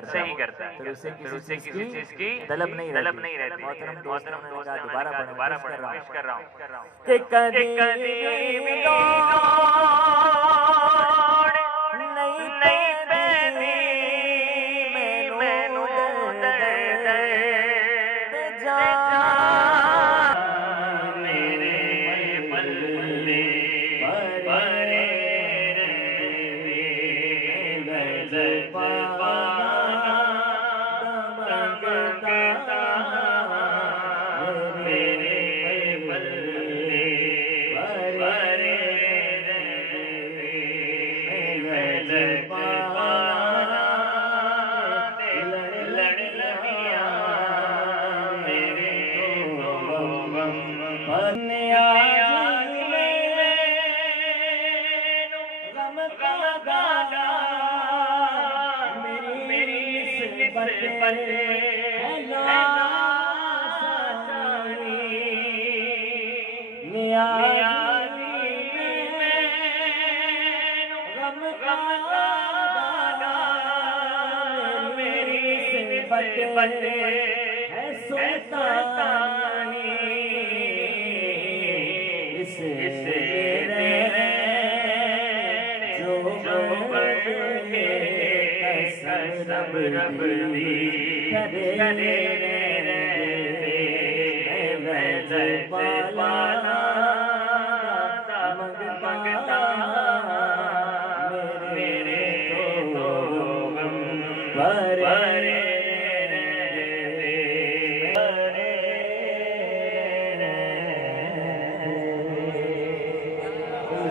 کرتا ہے پھر اسے کسی چیز کی طلب نہیں رہتی۔ محترم دوستوں نے کہا دوبارہ پیش کر رہا ہوں کہ کدی بھی نہیں پیدی مینوں درد جان میرے پلے پرے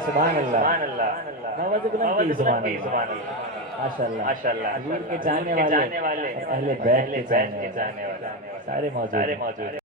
سبحان اللہ ماشاءاللہ حضور کے چاہنے والے اہل بیت کے چاہنے والے سارے موجود ہیں۔